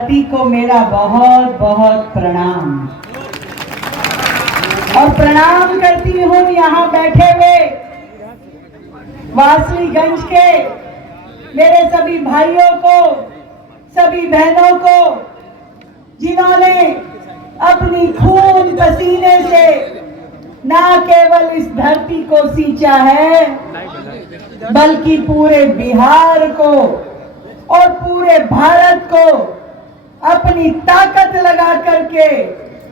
धरती को मेरा बहुत बहुत प्रणाम। और प्रणाम करती हूँ यहाँ बैठे हुए वासलीगंज के मेरे सभी भाइयों को, सभी बहनों को, जिन्होंने अपनी खून पसीने से ना केवल इस धरती को सींचा है, बल्कि पूरे बिहार को और पूरे भारत को अपनी ताकत लगा करके,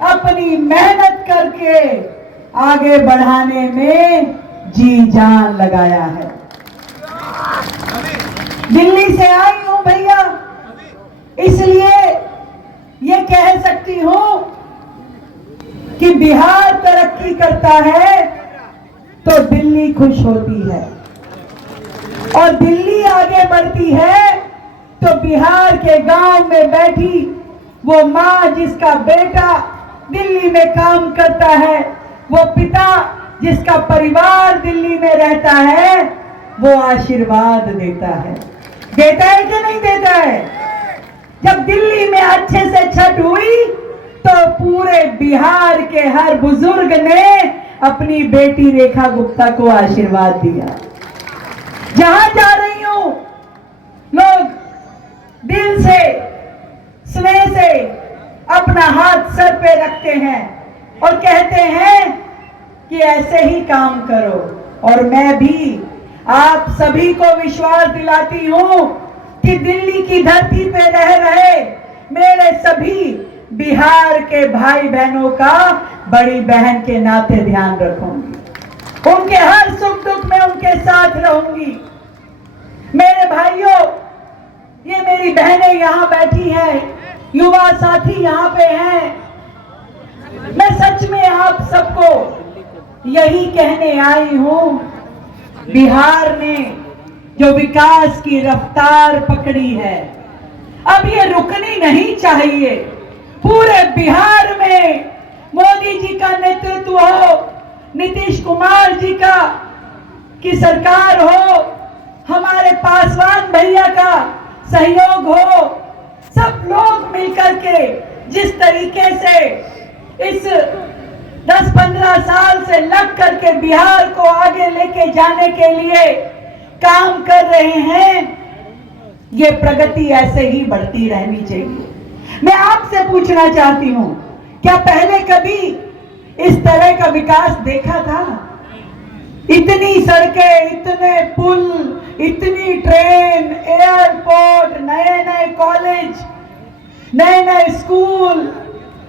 अपनी मेहनत करके आगे बढ़ाने में जी जान लगाया है। दिल्ली से आई हूं भैया, इसलिए ये कह सकती हूं कि बिहार तरक्की करता है तो दिल्ली खुश होती है, और दिल्ली आगे बढ़ती है तो बिहार के गांव में बैठी वो माँ जिसका बेटा दिल्ली में काम करता है, वो पिता जिसका परिवार दिल्ली में रहता है, वो आशीर्वाद देता है। देता है कि नहीं देता है? जब दिल्ली में अच्छे से छठ हुई तो पूरे बिहार के हर बुजुर्ग ने अपनी बेटी रेखा गुप्ता को आशीर्वाद दिया। जहां जा रही हूं, लोग दिल से, स्नेह से अपना हाथ सर पे रखते हैं और कहते हैं कि ऐसे ही काम करो। और मैं भी आप सभी को विश्वास दिलाती हूं कि दिल्ली की धरती पे रह रहे मेरे सभी बिहार के भाई बहनों का बड़ी बहन के नाते ध्यान रखूंगी, उनके हर सुख दुख में उनके साथ रहूंगी। मेरे भाइयों, ये मेरी बहनें यहाँ बैठी हैं, युवा साथी यहाँ पे हैं। मैं सच में आप सबको यही कहने आई हूं, बिहार ने जो विकास की रफ्तार पकड़ी है, अब ये रुकनी नहीं चाहिए। पूरे बिहार में मोदी जी का नेतृत्व हो, नीतीश कुमार जी की सरकार हो, हमारे पासवान भैया का सहयोग हो, सब लोग मिलकर के जिस तरीके से इस 10-15 साल से लग करके बिहार को आगे लेके जाने के लिए काम कर रहे हैं, ये प्रगति ऐसे ही बढ़ती रहनी चाहिए। मैं आपसे पूछना चाहती हूं, क्या पहले कभी इस तरह का विकास देखा था? इतनी सड़कें, इतने पुल, इतनी ट्रेन, एयरपोर्ट, नए नए कॉलेज, नए नए स्कूल,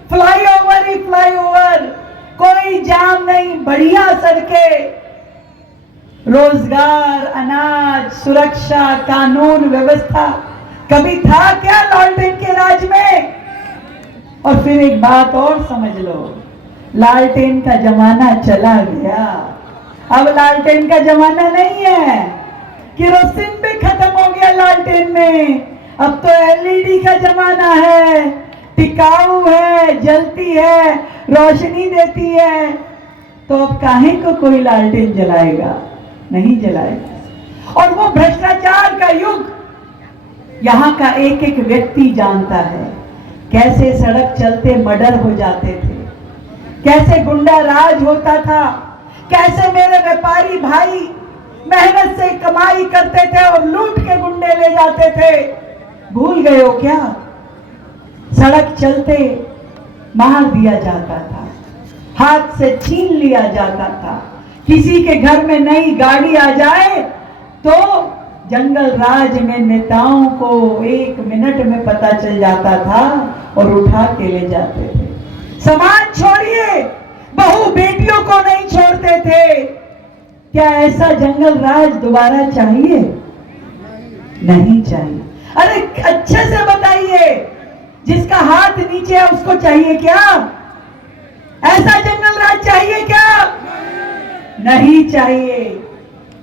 फ्लाईओवर ही फ्लाईओवर, कोई जाम नहीं, बढ़िया सड़कें, रोजगार, अनाज, सुरक्षा, कानून व्यवस्था कभी था क्या लालटेन के राज में? और फिर एक बात और समझ लो, लालटेन का जमाना चला गया। अब लालटेन का जमाना नहीं है, केरोसिन पे खत्म हो गया लालटेन में। अब तो एलईडी का जमाना है, टिकाऊ है, जलती है, रोशनी देती है। तो अब काहे को कोई लालटेन जलाएगा? नहीं जलाएगा। और वो भ्रष्टाचार का युग, यहाँ का एक एक व्यक्ति जानता है कैसे सड़क चलते मर्डर हो जाते थे, कैसे गुंडा राज होता था, कैसे मेरे व्यापारी भाई मेहनत से कमाई करते थे और लूट के गुंडे ले जाते थे। भूल गए हो क्या? सड़क चलते मार दिया जाता था, हाथ से छीन लिया जाता था। किसी के घर में नई गाड़ी आ जाए तो जंगल राज में नेताओं को 1 मिनट में पता चल जाता था और उठा के ले जाते थे। समाज छोड़िए, बहू बेटियों को नहीं छोड़ते थे। क्या ऐसा जंगल राज दोबारा चाहिए? नहीं चाहिए। अरे अच्छे से बताइए, जिसका हाथ नीचे है उसको चाहिए क्या? ऐसा जंगल राज चाहिए क्या? नहीं चाहिए।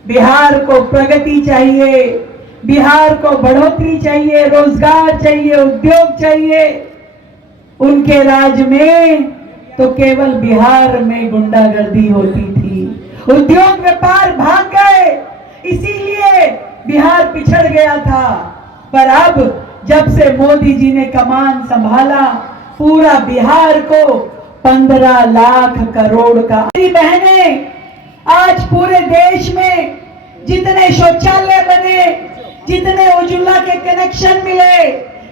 बिहार को प्रगति चाहिए, बिहार को बढ़ोतरी चाहिए, रोजगार चाहिए, उद्योग चाहिए। उनके राज में तो केवल बिहार में गुंडागर्दी होती थी, उद्योग व्यापार भाग गए, इसीलिए बिहार पिछड़ गया था। पर अब जब से मोदी जी ने कमान संभाला, पूरा बिहार को 15 लाख करोड़ का। मेरी बहनें, आज पूरे देश में जितने शौचालय बने, जितने उज्ज्वला के कनेक्शन मिले,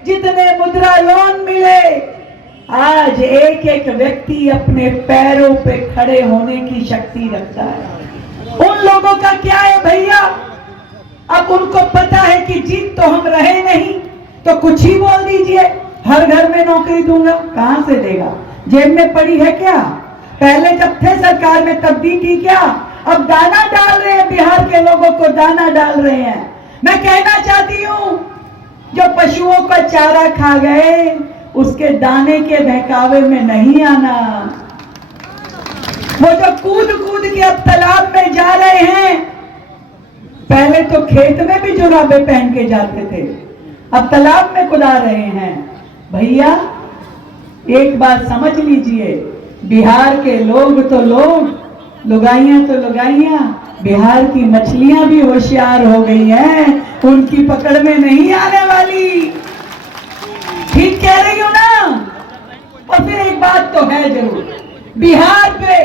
जितने मुद्रा लोन मिले, आज एक एक व्यक्ति अपने पैरों पे खड़े होने की शक्ति रखता है। उन लोगों का क्या है भैया? अब उनको पता है कि जीत तो हम रहे नहीं, तो कुछ ही बोल दीजिए, हर घर में नौकरी दूंगा। कहां से देगा? जेब में पड़ी है क्या? पहले जब थे सरकार में तब दी थी क्या? अब दाना डाल रहे हैं, बिहार के लोगों को दाना डाल रहे हैं। मैं कहना चाहती हूं, जो पशुओं का चारा खा गए, उसके दाने के बहकावे में नहीं आना। वो जो कूद कूद के अब तालाब में जा रहे हैं, पहले तो खेत में भी जुराबे पहन के जाते थे, अब तालाब में कुदा रहे हैं। भैया एक बात समझ लीजिए, बिहार के लोग तो लोग, लुगाइयां तो लुगाइयां, बिहार की मछलियां भी होशियार हो गई हैं, उनकी पकड़ में नहीं आने वाली। ठीक कह रही हूं ना? और फिर एक बात तो है जरूर, बिहार पे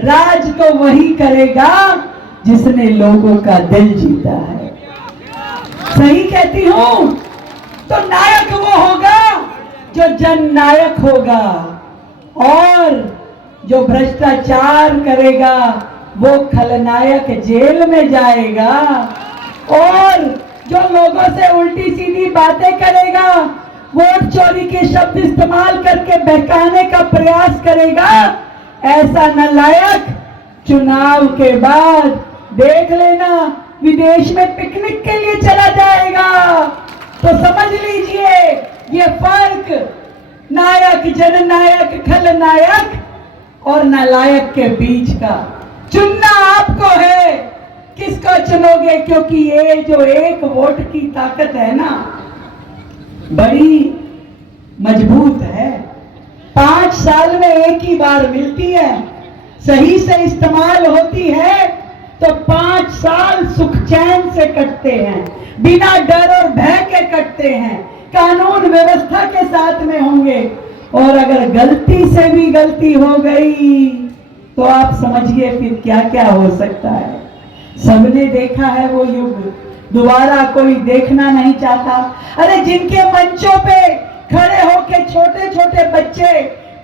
राज तो वही करेगा जिसने लोगों का दिल जीता है। सही कहती हूं? तो नायक वो होगा जो जननायक होगा, और जो भ्रष्टाचार करेगा वो खलनायक जेल में जाएगा, और जो लोगों से उल्टी सीधी बातें करेगा, वोट चोरी के शब्द इस्तेमाल करके बहकाने का प्रयास करेगा, ऐसा नालायक चुनाव के बाद देख लेना विदेश में पिकनिक के लिए चला जाएगा। तो समझ लीजिए ये फर्क नायक, जननायक, खलनायक और नालायक के बीच का। चुनना आपको है, किसको चुनोगे? क्योंकि ये जो एक वोट की ताकत है ना, बड़ी मजबूत है। 5 साल में एक ही बार मिलती है, सही से इस्तेमाल होती है तो 5 साल सुख चैन से कटते हैं, बिना डर और भय के कटते हैं, कानून व्यवस्था के साथ में होंगे। और अगर गलती से भी गलती हो गई तो आप समझिए फिर क्या क्या हो सकता है। सबने देखा है वो युग, दोबारा कोई देखना नहीं चाहता। अरे जिनके मंचों पे खड़े होके छोटे छोटे बच्चे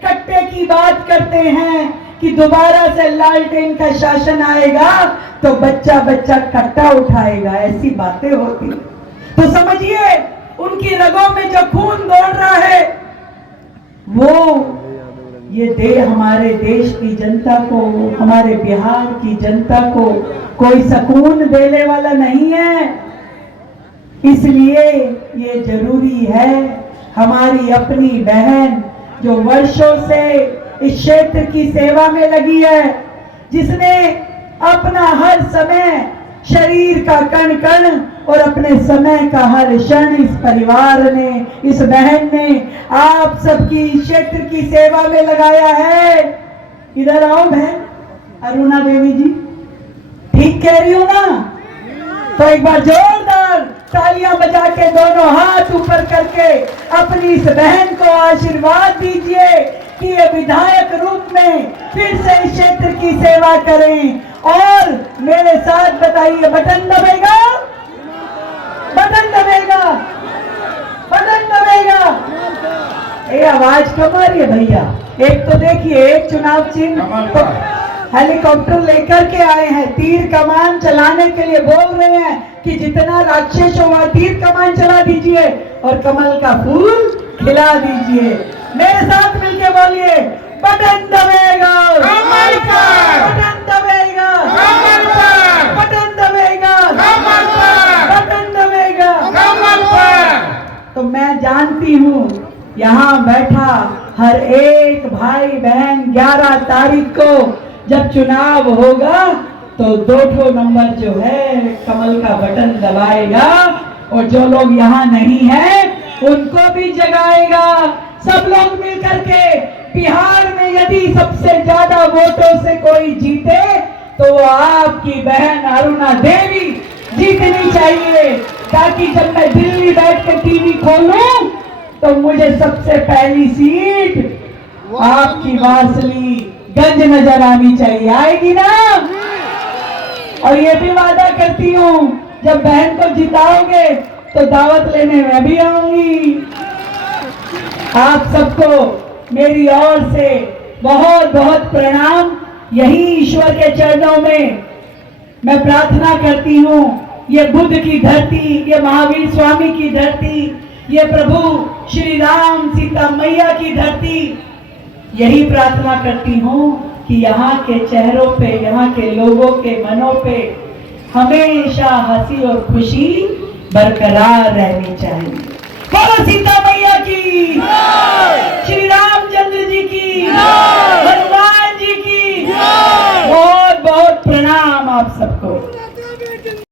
कट्टे की बात करते हैं कि दोबारा से लालटेन का शासन आएगा तो बच्चा बच्चा कट्टा उठाएगा, ऐसी बातें होती, तो समझिए उनकी रगों में जो खून दौड़ रहा है वो ये हमारे देश की जनता को, हमारे बिहार की जनता को कोई सुकून देने वाला नहीं है। इसलिए ये जरूरी है, हमारी अपनी बहन जो वर्षों से इस क्षेत्र की सेवा में लगी है, जिसने अपना हर समय, शरीर का कण कण और अपने समय का हर क्षण इस परिवार ने, इस बहन ने आप सबकी क्षेत्र की सेवा में लगाया है। इधर आओ बहन अरुणा देवी जी, ठीक कह रही हूं ना? तो एक बार जोरदार तालियां बजा के दोनों हाथ ऊपर करके अपनी इस बहन को आशीर्वाद दीजिए कि ये विधायक रूप में फिर से इस क्षेत्र की सेवा करें। और मेरे साथ बताइए, बटन दबेगा, बटन दबेगा, बटन दबेगा। ये आवाज कम आ रही है भैया। एक तो देखिए, एक चुनाव चिन्ह तो हेलीकॉप्टर लेकर के आए हैं, तीर कमान चलाने के लिए बोल रहे हैं कि जितना राक्षस हुआ तीर कमान चला दीजिए और कमल का फूल खिला दीजिए। मेरे साथ मिलके बोलिए, बटन दबेगा, बटन दबेगा, बटन दबेगा, बटन दबेगा। तो मैं जानती हूँ यहाँ बैठा हर एक भाई बहन 11 तारीख को जब चुनाव होगा तो 2 नंबर जो है कमल का बटन दबाएगा, और जो लोग यहाँ नहीं हैं उनको भी जगाएगा। सब लोग मिलकर के बिहार में यदि सबसे ज्यादा वोटों से कोई जीते तो वो आपकी बहन अरुणा देवी जीतनी चाहिए, ताकि जब मैं दिल्ली बैठ कर टीवी खोलूं तो मुझे सबसे पहली सीट आपकी वारसली गंज नजर आनी चाहिए। आएगी ना? और ये भी वादा करती हूं, जब बहन को जिताओगे तो दावत लेने मैं भी आऊंगी। आप सबको मेरी ओर से बहुत बहुत प्रणाम। यही ईश्वर के चरणों में मैं प्रार्थना करती हूँ, ये बुद्ध की धरती, ये महावीर स्वामी की धरती, ये प्रभु श्री राम सीता मैया की धरती, यही प्रार्थना करती हूँ कि यहाँ के चेहरों पे, यहाँ के लोगों के मनों पे हमेशा हंसी और खुशी बरकरार रहनी चाहिए। बोलो सीता मैया की, श्री रामचंद्र जी की।